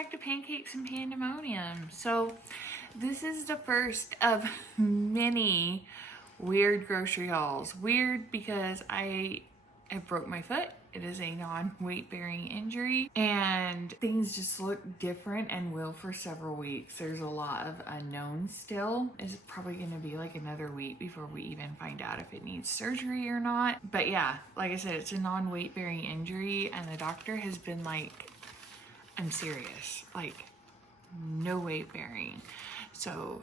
back to Pancakes and Pandemonium. So this is the first of many weird grocery hauls. Weird because I have broke my foot. It is a non-weight bearing injury and things just look different and will for several weeks. There's a lot of unknowns still. It's probably going to be like another week before we even find out if it needs surgery or not. But yeah, like I said, it's a non-weight bearing injury and the doctor has been like, I'm serious, like no weight bearing. So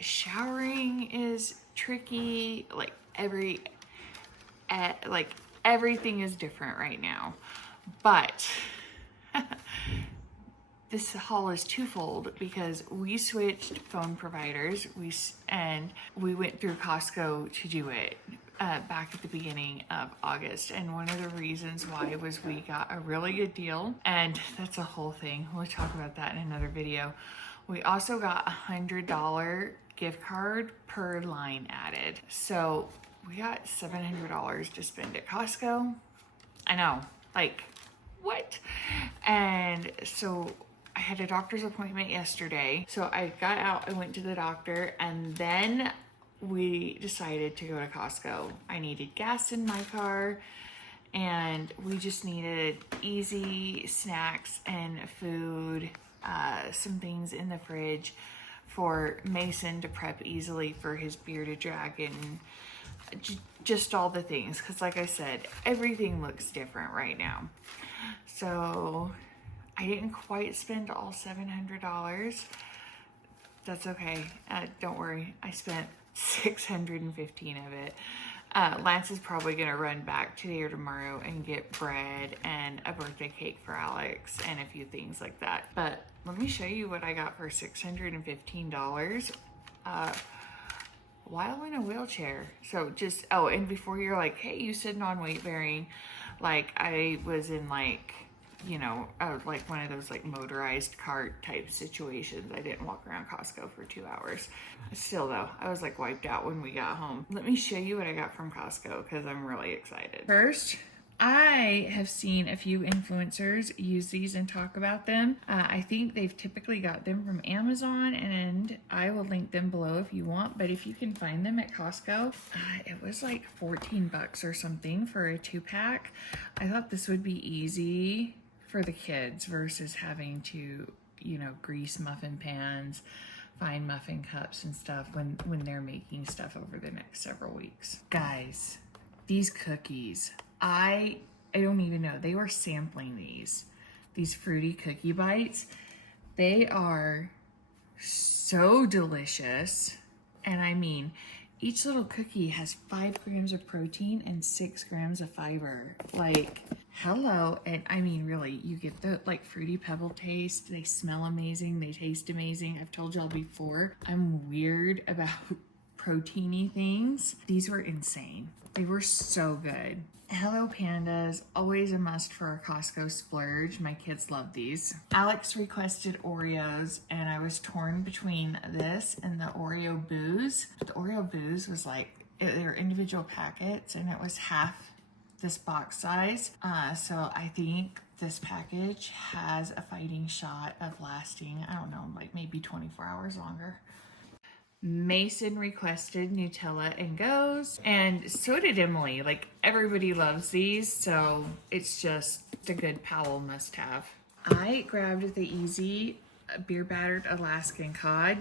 showering is tricky, like everything is different right now. But this haul is twofold because we switched phone providers. We went through Costco to do it back at the beginning of August. And one of the reasons why was we got a really good deal, and that's a whole thing. We'll talk about that in another video. We also got $100 gift card per line added. So we got $700 to spend at Costco. I know, like, what? And so I had a doctor's appointment yesterday. So I got out, I went to the doctor, and then we decided to go to Costco. I needed gas in my car, and we just needed easy snacks and food, some things in the fridge for Mason to prep easily for his bearded dragon. Just all the things, because like I said, everything looks different right now. So I didn't quite spend all $700. That's okay. Don't worry. I spent $615 of it. Lance is probably going to run back today or tomorrow and get bread and a birthday cake for Alex and a few things like that. But let me show you what I got for $615 while in a wheelchair. So just, oh, and before you're like, hey, you said non-weight bearing, like I was in like, you know, like one of those like motorized cart type situations. I didn't walk around Costco for 2 hours. Still though, I was like wiped out when we got home. Let me show you what I got from Costco because I'm really excited. First, I have seen a few influencers use these and talk about them. I think they've typically got them from Amazon, and I will link them below if you want, but if you can find them at Costco, it was like 14 bucks or something for a 2-pack. I thought this would be easy for the kids versus having to, you know, grease muffin pans, find muffin cups and stuff when they're making stuff over the next several weeks. Guys, these cookies, I don't even know. They were sampling these fruity cookie bites. They are so delicious. And I mean, each little cookie has 5 grams of protein and 6 grams of fiber. Like, hello. And I mean, really, you get the like fruity pebble taste. They smell amazing. They taste amazing. I've told y'all before, I'm weird about proteiny things. These were insane. They were so good. Hello Pandas, always a must for a Costco splurge. My kids love these. Alex requested Oreos and I was torn between this and the Oreo Booze. The Oreo Booze was like, they were individual packets and it was half this box size. So I think this package has a fighting shot of lasting, I don't know, like maybe 24 hours longer. Mason requested Nutella and Goes, and so did Emily. Like, everybody loves these, so it's just a good Powell must-have. I grabbed the Easy beer battered Alaskan cod.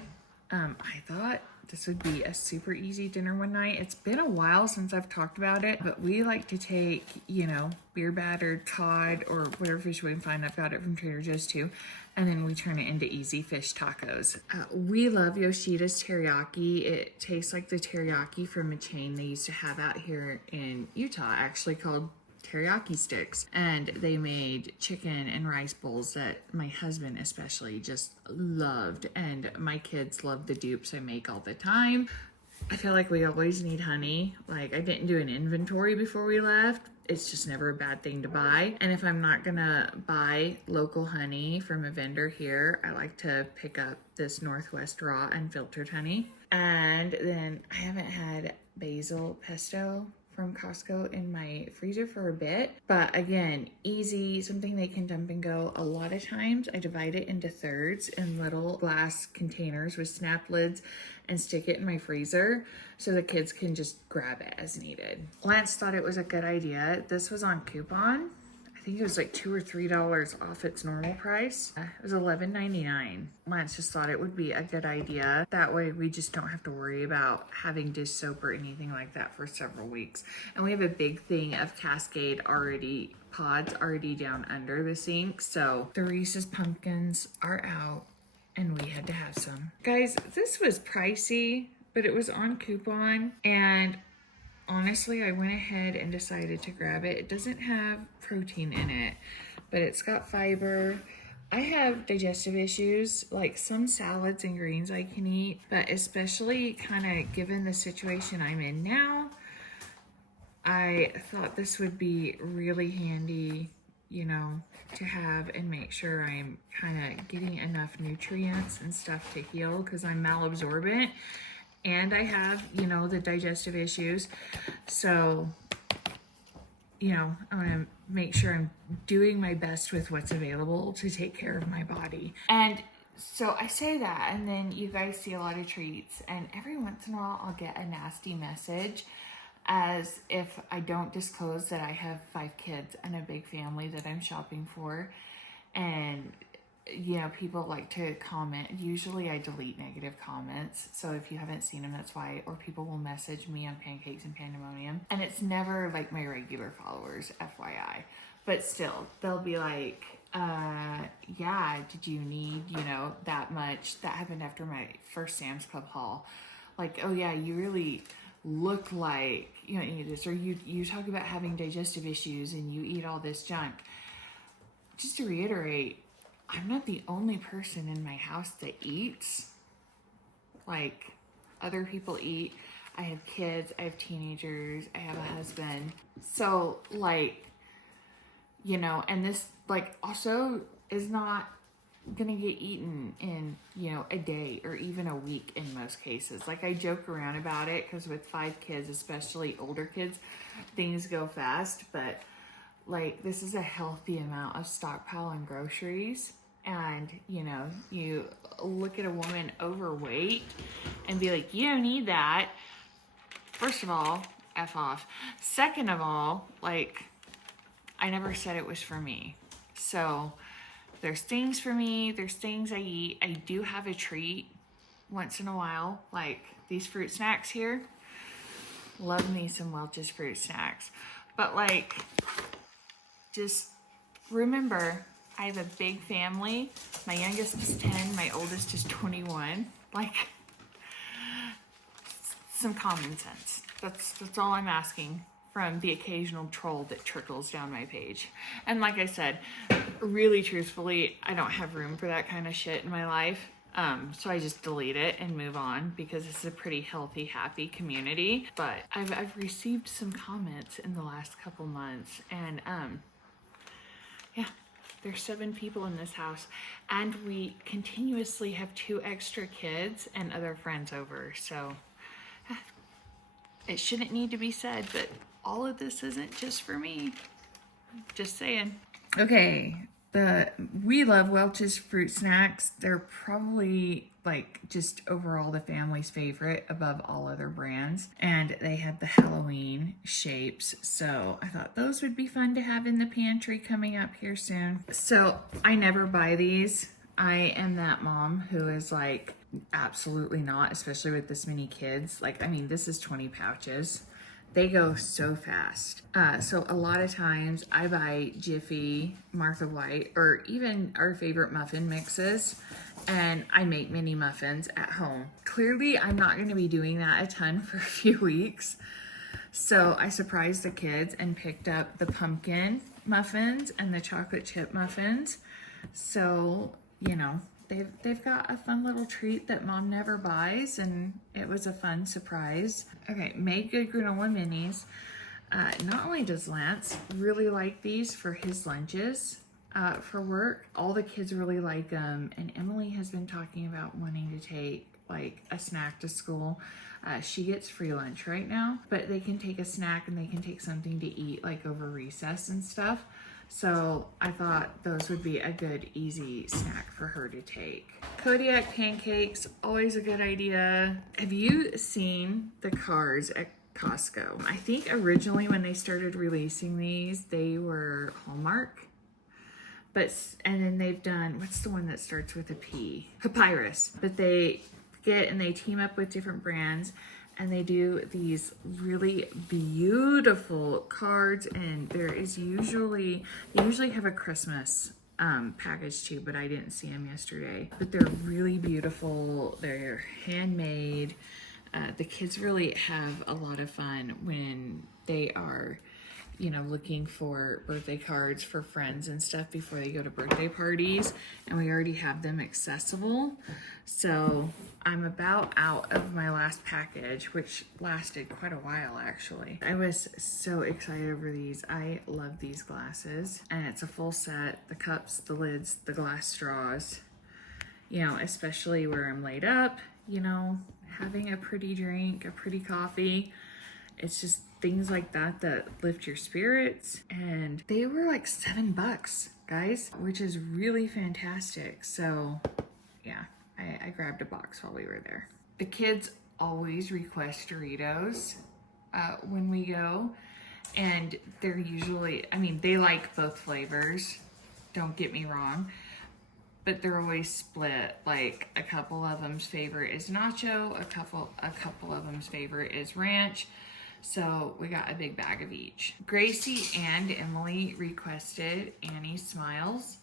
I thought this would be a super easy dinner one night. It's been a while since I've talked about it, but we like to take, you know, beer battered cod or whatever fish we can find. I've got it from Trader Joe's too. And then we turn it into easy fish tacos. We love Yoshida's teriyaki. It tastes like the teriyaki from a chain they used to have out here in Utah, actually called Teriyaki Sticks. And they made chicken and rice bowls that my husband especially just loved. And my kids love the dupes I make all the time. I feel like we always need honey. Like, I didn't do an inventory before we left. It's just never a bad thing to buy. And if I'm not gonna buy local honey from a vendor here, I like to pick up this Northwest Raw unfiltered honey. And then I haven't had basil pesto from Costco in my freezer for a bit. But again, easy, something they can dump and go. A lot of times I divide it into thirds in little glass containers with snap lids and stick it in my freezer so the kids can just grab it as needed. Lance thought it was a good idea. This was on coupon. I think it was like $2 or $3 off its normal price. It was $11.99. Lance just thought it would be a good idea. That way we just don't have to worry about having dish soap or anything like that for several weeks. And we have a big thing of Cascade pods already down under the sink. So the Reese's pumpkins are out and we had to have some. Guys, this was pricey, but it was on coupon, and honestly, I went ahead and decided to grab it. It doesn't have protein in it, but it's got fiber. I have digestive issues, like some salads and greens I can eat, but especially kind of given the situation I'm in now, I thought this would be really handy, you know, to have and make sure I'm kind of getting enough nutrients and stuff to heal, because I'm malabsorbent and I have, you know, the digestive issues. So, you know, I want to make sure I'm doing my best with what's available to take care of my body. And so I say that, and then you guys see a lot of treats, and every once in a while I'll get a nasty message as if I don't disclose that I have 5 kids and a big family that I'm shopping for. And you know, people like to comment. Usually I delete negative comments, so if you haven't seen them, that's why. Or people will message me on Pancakes and Pandemonium, and it's never like my regular followers, FYI. But still, they'll be like, yeah, did you need, you know, that much? That happened after my first Sam's Club haul. Like, oh yeah, you really look like, you know, you need this. Or you talk about having digestive issues and you eat all this junk. Just to reiterate, I'm not the only person in my house that eats. Like, other people eat. I have kids, I have teenagers, I have a husband. So, like, you know, and this, like, also is not gonna get eaten in, you know, a day or even a week in most cases. Like, I joke around about it because with 5 kids, especially older kids, things go fast. But, like, this is a healthy amount of stockpile on groceries. And, you know, you look at a woman overweight and be like, you don't need that. First of all, F off. Second of all, like, I never said it was for me. So there's things for me, there's things I eat. I do have a treat once in a while, like these fruit snacks here. Love me some Welch's fruit snacks. But, like, just remember, I have a big family. My youngest is 10, my oldest is 21. Like, some common sense. That's all I'm asking from the occasional troll that trickles down my page. And like I said, really truthfully, I don't have room for that kind of shit in my life. So I just delete it and move on because it's a pretty healthy, happy community. But I've received some comments in the last couple months, and yeah. There's 7 people in this house, and we continuously have 2 extra kids and other friends over. So it shouldn't need to be said, but all of this isn't just for me. Just saying. Okay, we love Welch's fruit snacks. They're probably, like, just overall the family's favorite above all other brands. And they had the Halloween shapes, so I thought those would be fun to have in the pantry coming up here soon. So I never buy these. I am that mom who is like, absolutely not, especially with this many kids. Like, I mean, this is 20 pouches. They go so fast. So a lot of times I buy Jiffy, Martha White, or even our favorite muffin mixes, and I make mini muffins at home. Clearly, I'm not going to be doing that a ton for a few weeks. So I surprised the kids and picked up the pumpkin muffins and the chocolate chip muffins. So, you know, they've got a fun little treat that mom never buys, and it was a fun surprise. Okay, made good granola minis. Not only does Lance really like these for his lunches for work, all the kids really like them, and Emily has been talking about wanting to take like a snack to school. She gets free lunch right now, but they can take a snack and they can take something to eat like over recess and stuff. So I thought those would be a good, easy snack for her to take. Kodiak pancakes, always a good idea. Have you seen the cards at Costco? I think originally when they started releasing these, they were Hallmark. And then they've done, what's the one that starts with a P? Papyrus. But they get and they team up with different brands and they do these really beautiful cards, and they usually have a Christmas package too, but I didn't see them yesterday. But they're really beautiful. They're handmade. The kids really have a lot of fun when they are, you know, looking for birthday cards for friends and stuff before they go to birthday parties, and we already have them accessible. So I'm about out of my last package, which lasted quite a while actually. I was so excited over these. I love these glasses, and it's a full set: the cups, the lids, the glass straws. You know, especially where I'm laid up, you know, having a pretty drink, a pretty coffee. It's just things like that that lift your spirits. And they were like $7, guys, which is really fantastic. So yeah, I grabbed a box while we were there. The kids always request Doritos when we go. And they're usually, I mean, they like both flavors, don't get me wrong, but they're always split. Like a couple of them's favorite is nacho, a couple of them's favorite is ranch. So we got a big bag of each. Gracie and Emily requested Annie Smiles,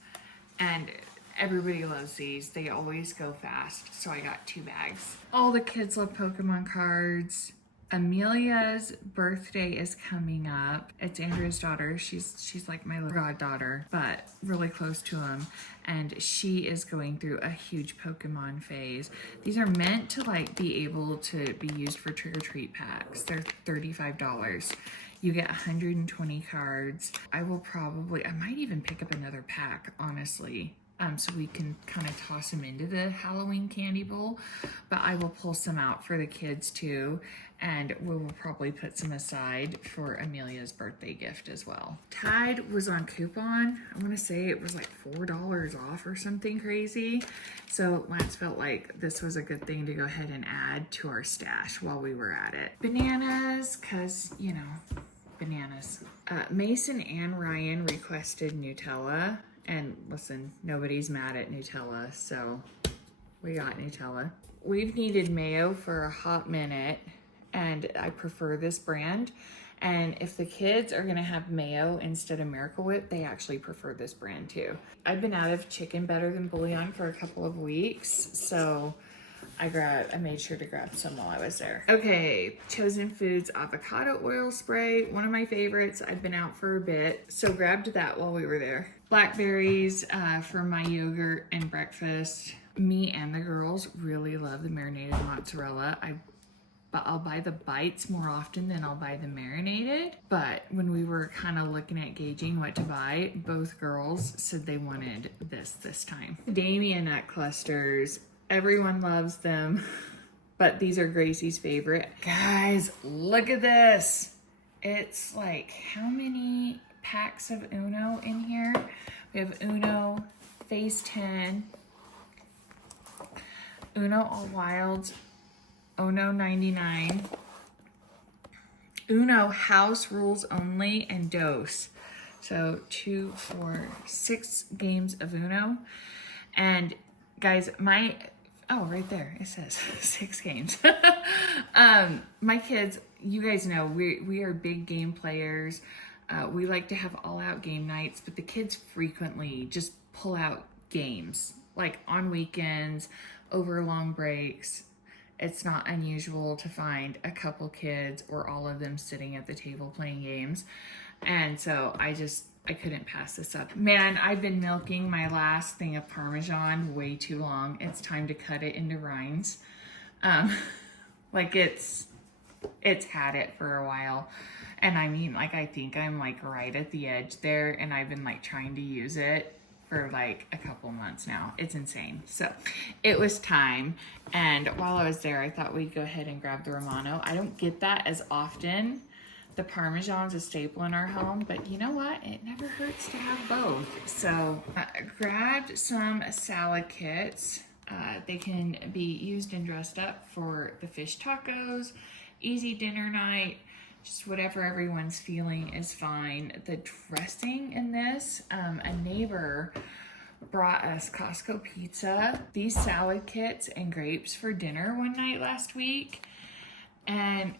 and everybody loves these. They always go fast, so I got 2 bags. All the kids love Pokemon cards. Amelia's birthday is coming up. It's Andrew's daughter. She's like my little goddaughter, but really close to him. And she is going through a huge Pokemon phase. These are meant to like be able to be used for trick-or-treat packs. They're $35. You get 120 cards. I might even pick up another pack, honestly. So we can kind of toss them into the Halloween candy bowl, but I will pull some out for the kids too, and we will probably put some aside for Amelia's birthday gift as well. Tide was on coupon. I want to say it was like $4 off or something crazy. So Lance felt like this was a good thing to go ahead and add to our stash while we were at it. Bananas, cause you know, bananas. Mason and Ryan requested Nutella. And listen, nobody's mad at Nutella, so we got Nutella. We've needed mayo for a hot minute, and I prefer this brand. And if the kids are gonna have mayo instead of Miracle Whip, they actually prefer this brand too. I've been out of chicken better than bouillon for a couple of weeks, so I made sure to grab some while I was there. Okay, Chosen Foods avocado oil spray, one of my favorites. I've been out for a bit, so grabbed that while we were there. Blackberries for my yogurt and breakfast. Me and the girls really love the marinated mozzarella. I'll buy the bites more often than I'll buy the marinated. But when we were kind of looking at gauging what to buy, both girls said they wanted this time. Macadamia nut clusters. Everyone loves them, but these are Gracie's favorite. Guys, look at this. It's like, how many packs of Uno in here? We have Uno Phase 10, Uno All Wilds, Uno 99, Uno House Rules Only, and Dose. So 2, 4, 6 games of Uno. And guys, oh, right there, it says 6 games. My kids, you guys know, we are big game players. We like to have all-out game nights, but the kids frequently just pull out games, like on weekends, over long breaks. It's not unusual to find a couple kids or all of them sitting at the table playing games. And so I couldn't pass this up. Man, I've been milking my last thing of Parmesan way too long. It's time to cut it into rinds. Like it's had it for a while. And I mean, like, I think I'm like right at the edge there, and I've been like trying to use it for like a couple months now. It's insane. So it was time. And while I was there, I thought we'd go ahead and grab the Romano. I don't get that as often. The Parmesan's a staple in our home, but you know what? It never hurts to have both. So I grabbed some salad kits. They can be used and dressed up for the fish tacos, easy dinner night, just whatever everyone's feeling is fine. The dressing in this, a neighbor brought us Costco pizza, these salad kits, and grapes for dinner one night last week. And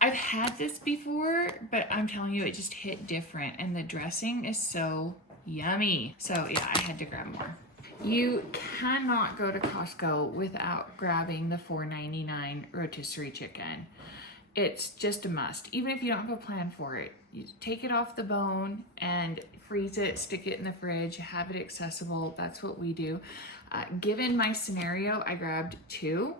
I've had this before, but I'm telling you, it just hit different. And the dressing is so yummy. So yeah, I had to grab more. You cannot go to Costco without grabbing the $4.99 rotisserie chicken. It's just a must. Even if you don't have a plan for it, you take it off the bone and freeze it, stick it in the fridge, have it accessible. That's what we do. Given my scenario, I grabbed 2.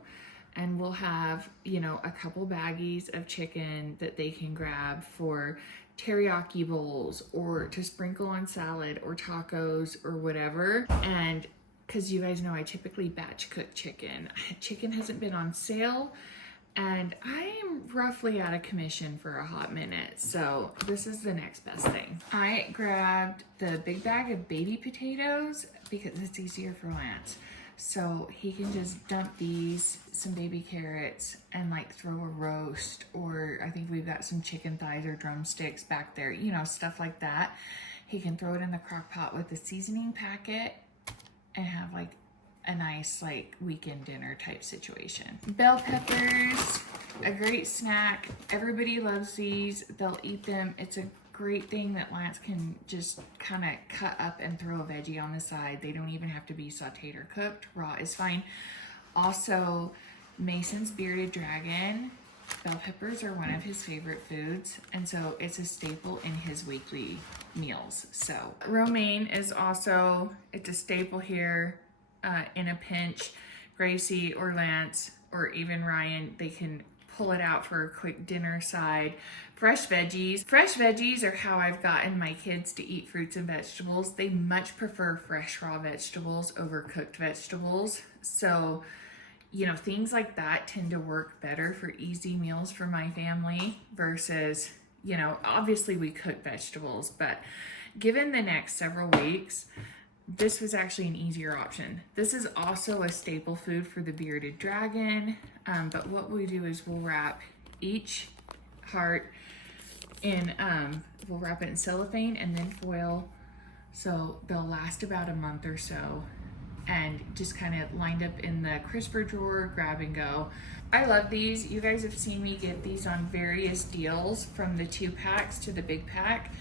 And we'll have, you know, a couple baggies of chicken that they can grab for teriyaki bowls or to sprinkle on salad or tacos or whatever. And because you guys know I typically batch cook chicken. Chicken hasn't been on sale and I am roughly out of commission for a hot minute. So this is the next best thing. I grabbed the big bag of baby potatoes because it's easier for Lance. So he can just dump these, some baby carrots, and like throw a roast, or I think we've got some chicken thighs or drumsticks back there, you know, stuff like that. He can throw it in the crock pot with the seasoning packet and have like a nice like weekend dinner type situation. Bell peppers, a great snack. Everybody loves these. They'll eat them. It's a great thing that Lance can just kind of cut up and throw a veggie on the side. They don't even have to be sauteed or cooked. Raw is fine. Also, Mason's bearded dragon. Bell peppers are one of his favorite foods, and so it's a staple in his weekly meals. So romaine is also, it's a staple here in a pinch. Gracie or Lance or even Ryan, they can pull it out for a quick dinner side. Fresh veggies. Fresh veggies are how I've gotten my kids to eat fruits and vegetables. They much prefer fresh raw vegetables over cooked vegetables. So, you know, things like that tend to work better for easy meals for my family versus, you know, obviously we cook vegetables, but given the next several weeks, this was actually an easier option. This is also a staple food for the bearded dragon, but what we do is we'll wrap each heart in, we'll wrap it in cellophane and then foil, so they'll last about a month or so, and just kind of lined up in the crisper drawer, grab and go. I love these. You guys have seen me get these on various deals, from the 2-packs to the big pack,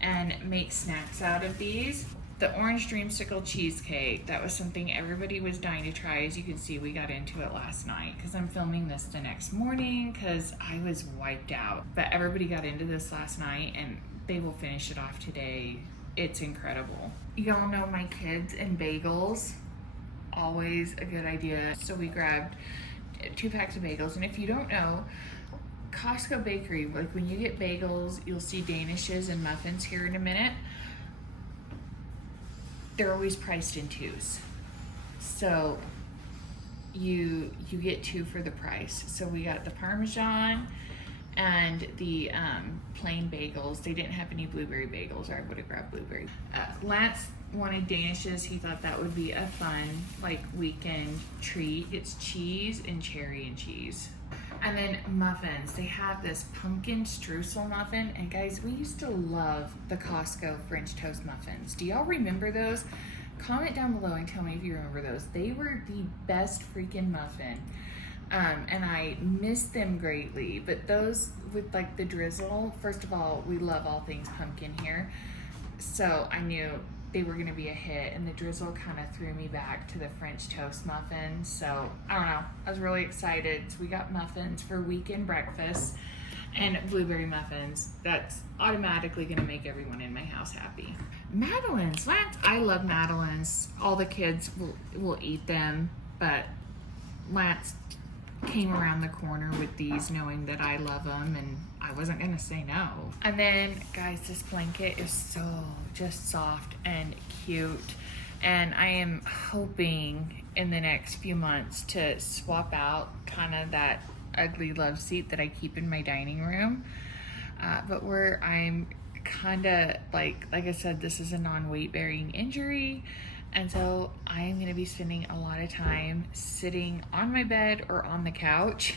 and make snacks out of these. The orange dreamsicle cheesecake, that was something everybody was dying to try. As you can see, we got into it last night because I'm filming this the next morning because I was wiped out. But everybody got into this last night and they will finish it off today. It's incredible. Y'all know my kids and bagels, always a good idea. So we grabbed 2 packs of bagels. And if you don't know, Costco bakery, like when you get bagels, you'll see danishes and muffins here in a minute. They're always priced in 2s. So you get 2 for the price. So we got the Parmesan and the plain bagels. They didn't have any blueberry bagels, or I would have grabbed blueberry. Lance wanted danishes. He thought that would be a fun like weekend treat. It's cheese and cherry and cheese. And then muffins. They have this pumpkin streusel muffin. And guys, we used to love the Costco French toast muffins. Do y'all remember those? Comment down below and tell me if you remember those. They were the best freaking muffin. And I miss them greatly. But those with like the drizzle, first of all, we love all things pumpkin here. So I knew they were gonna be a hit, and the drizzle kind of threw me back to the French toast muffins. So I don't know, I was really excited. So we got muffins for weekend breakfast and blueberry muffins. That's automatically gonna make everyone in my house happy. Madeleines, Lance, I love Madeleines. All the kids will eat them, but Lance, came around the corner with these knowing that I love them and I wasn't gonna say no. And then guys, this blanket is so just soft and cute, and I am hoping in the next few months to swap out kind of that ugly love seat that I keep in my dining room, but where I'm kind of like I said, this is a non-weight bearing injury, and so I am going to be spending a lot of time sitting on my bed or on the couch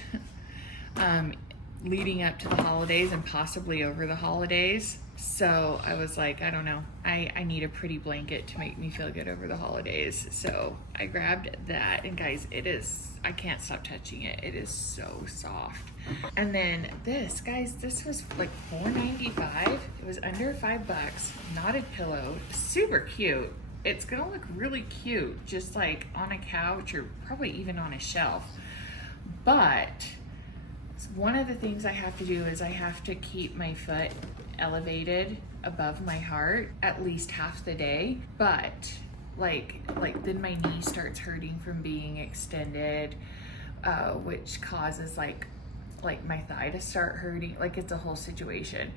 leading up to the holidays and possibly over the holidays. So I was like, I don't know, I need a pretty blanket to make me feel good over the holidays. So I grabbed that, and guys, it is, I can't stop touching it. It is so soft. And then this, guys, this was like $4.95. It was under $5. Knotted pillow, super cute. It's gonna look really cute, just like on a couch or probably even on a shelf. But one of the things I have to do is I have to keep my foot elevated above my heart at least half the day. But like then my knee starts hurting from being extended, which causes like my thigh to start hurting. Like, it's a whole situation.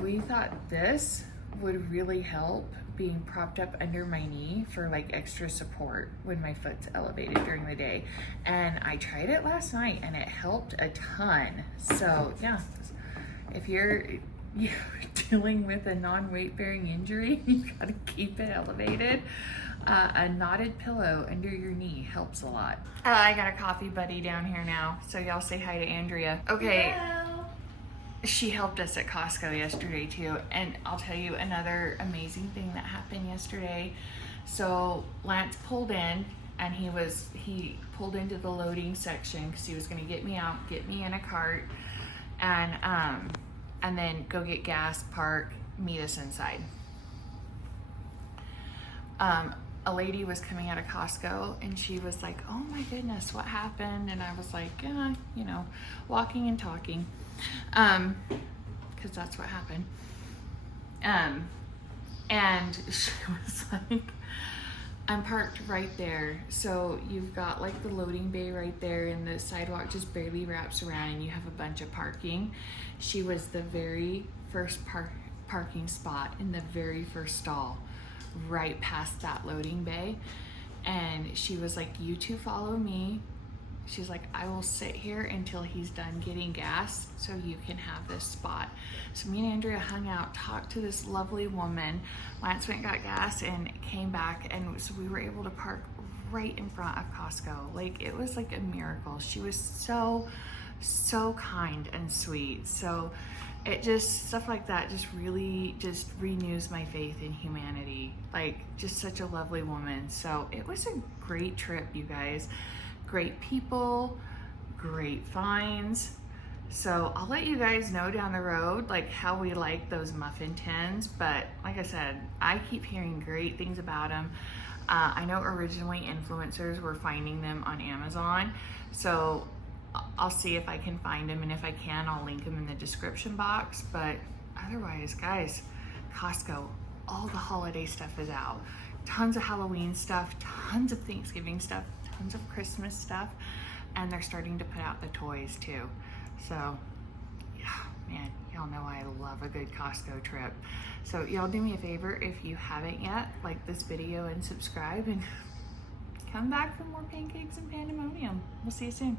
We thought this would really help, being propped up under my knee for like extra support when my foot's elevated during the day. And I tried it last night and it helped a ton. So yeah, if you're dealing with a non-weight bearing injury, you gotta keep it elevated. A knotted pillow under your knee helps a lot. I got a coffee buddy down here now, so y'all say hi to Andrea. Okay. Hello. She helped us at Costco yesterday too, and I'll tell you another amazing thing that happened yesterday. So Lance pulled in, and he pulled into the loading section because he was going to get me out, get me in a cart, and then go get gas, park, meet us inside. A lady was coming out of Costco, and she was like, "Oh my goodness, what happened?" And I was like, "Yeah, you know, walking and talking." Because that's what happened. And she was like, I'm parked right there. So you've got like the loading bay right there, and the sidewalk just barely wraps around, and you have a bunch of parking. She was the very first parking spot in the very first stall, right past that loading bay. And she was like, "You two follow me." She's like, "I will sit here until he's done getting gas so you can have this spot." So me and Andrea hung out, talked to this lovely woman. Lance went and got gas and came back, and so we were able to park right in front of Costco. Like, it was like a miracle. She was so kind and sweet. So it just, stuff like that just really just renews my faith in humanity. Like, just such a lovely woman. So it was a great trip, you guys. Great people, great finds. So I'll let you guys know down the road like how we like those muffin tins, but like I said, I keep hearing great things about them. I know originally influencers were finding them on Amazon, so I'll see if I can find them, and if I can, I'll link them in the description box. But otherwise, guys, Costco, all the holiday stuff is out. Tons of Halloween stuff, tons of Thanksgiving stuff, tons of Christmas stuff, and they're starting to put out the toys too. So yeah, man, y'all know I love a good Costco trip. So y'all do me a favor, if you haven't yet, like this video and subscribe, and come back for more Pancakes and Pandemonium. We'll see you soon.